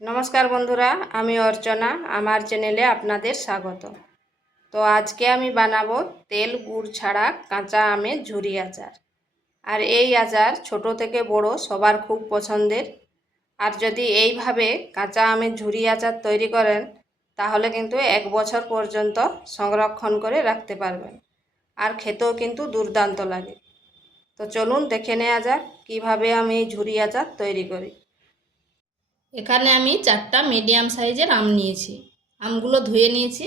নমস্কার বন্ধুরা, আমি অর্চনা। আমার চ্যানেলে আপনাদের স্বাগত। তো আজকে আমি বানাবো তেল গুড় ছাড়া কাঁচা আমের ঝুরি আচার। আর এই আচার ছোট থেকে বড় সবার খুব পছন্দের। আর যদি এইভাবে কাঁচা আমের ঝুরি আচার তৈরি করেন তাহলে কিন্তু 1 বছর পর্যন্ত সংরক্ষণ করে রাখতে পারবেন। আর খেতেও কিন্তু দুর্দান্ত লাগে। তো চলুন দেখে নেওয়া যাক কীভাবে আমি এই ঝুরি আচার তৈরি করি। এখানে আমি 4টা মিডিয়াম সাইজের আম নিয়েছি। আমগুলো ধুয়ে নিয়েছি।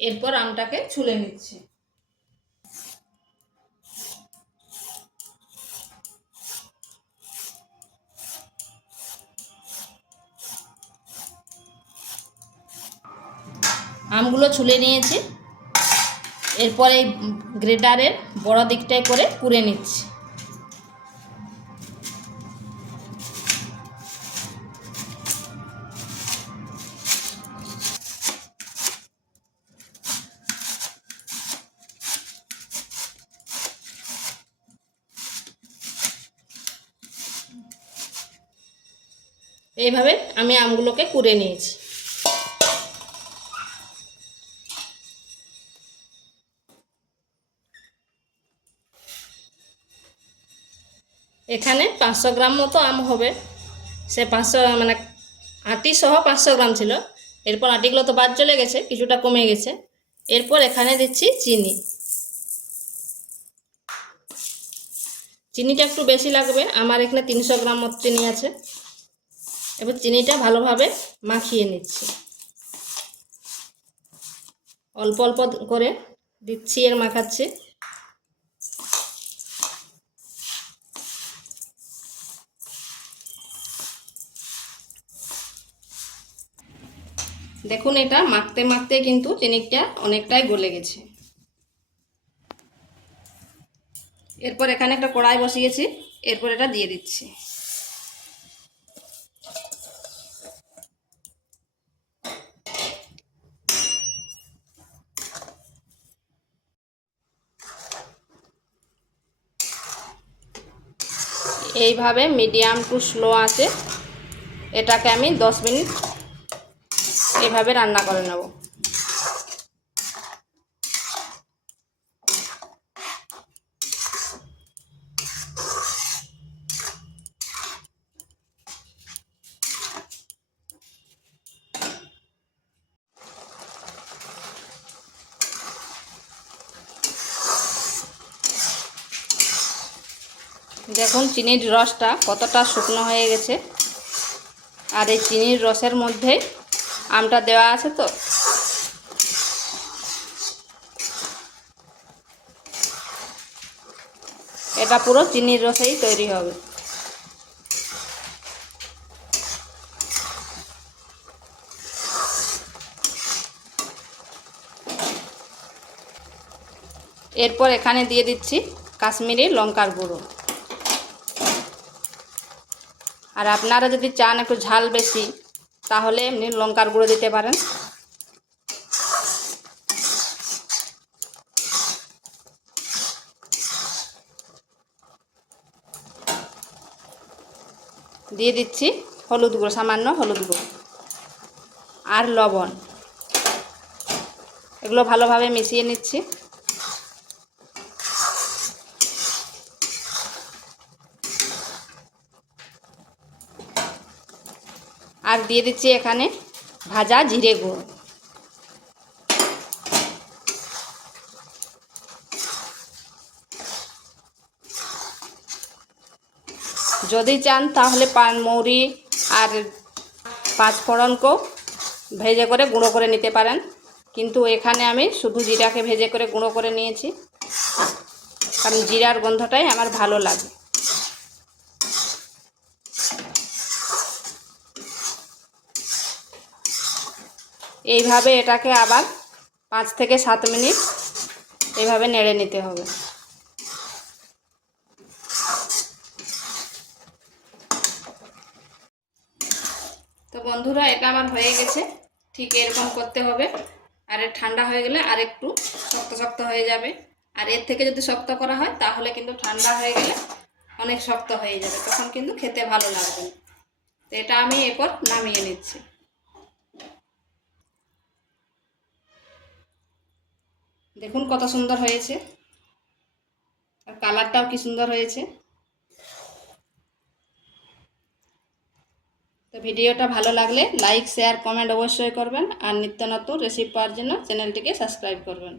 এরপর আমটাকে ছুলে নিচ্ছি। আমগুলো ছুলে নিয়েছি। এরপর এই গ্রেটারের বড় দিকটায় করে কুড়ে নিচ্ছি। এইভাবে আমি আমগুলোকে কুড়ে নিয়েছি। এখানে 500 গ্রাম মতো আম হবে। সে 500 মানে আটি সহ 500 গ্রাম ছিল। এরপর আটিগুলো তো বাদ চলে গেছে, কিছুটা কমে গেছে। এরপর এখানে দিচ্ছি চিনি। চিনিটা একটু বেশি লাগবে, আমার এখানে 300 গ্রাম মতো চিনি আছে। এবার চিনিটা ভালোভাবে মাখিয়ে নিচ্ছি। অল্প অল্প করে দিচ্ছি আর মাখাচ্ছি। দেখুন, এটা মাখতে মাখতে কিন্তু চিনিটা অনেকটাই গলে গেছে। এরপর এখানে একটা কড়াই বসিয়েছি। এরপর এটা দিয়ে দিচ্ছি। এইভাবে মিডিয়াম টু স্লো আঁচে এটাকে আমি 10 মিনিট এইভাবে রান্না করে নেব। দেখুন চিনির রসটা কতটা শুকনো হয়ে গেছে। আর এই চিনির রসের মধ্যে আমটা দেওয়া আছে, তো এটা পুরো চিনির রসেই তৈরি হবে। এরপর এখানে দিয়ে দিচ্ছি কাশ্মীরি লঙ্কার গুঁড়ো। আর আপনারা যদি চান একটু ঝাল বেশি তাহলে এমনি লঙ্কার গুঁড়ো দিতে পারেন। দিয়ে দিচ্ছি হলুদ গুঁড়ো, সামান্য হলুদ গুঁড়ো আর লবণ। এগুলো ভালোভাবে মিশিয়ে নিচ্ছি। আর দিয়ে দিচ্ছি এখানে ভাজা জিরে গুঁড়ো। যদি চান তাহলে পানমৌরি আর পাঁচফোড়নকেও ভেজে করে গুঁড়ো করে নিতে পারেন, কিন্তু এখানে আমি শুধু জিরাকে ভেজে করে গুঁড়ো করে নিয়েছি, কারণ জিরার গন্ধটাই আমার ভালো লাগে। এইভাবে এটাকে আবার 5 থেকে 7 মিনিট এইভাবে নেড়ে নিতে হবে। তো বন্ধুরা, এটা আমার হয়ে গেছে। ঠিক এরকম করতে হবে। আর ঠান্ডা হয়ে গেলে আর একটু শক্ত শক্ত হয়ে যাবে। আর এর থেকে যদি শক্ত করা হয় তাহলে কিন্তু ঠান্ডা হয়ে গেলে অনেক শক্ত হয়ে যাবে, তখন কিন্তু খেতে ভালো লাগবে না। তো এটা আমি এরপর নামিয়ে নিচ্ছি। দেখুন কত সুন্দর হয়েছে, আর কালারটাও কি সুন্দর হয়েছে। তো ভিডিওটা ভালো লাগলে লাইক শেয়ার কমেন্ট অবশ্যই করবেন, আর নিত্য নতুন রেসিপি পাওয়ার জন্য চ্যানেলটিকে সাবস্ক্রাইব করবেন।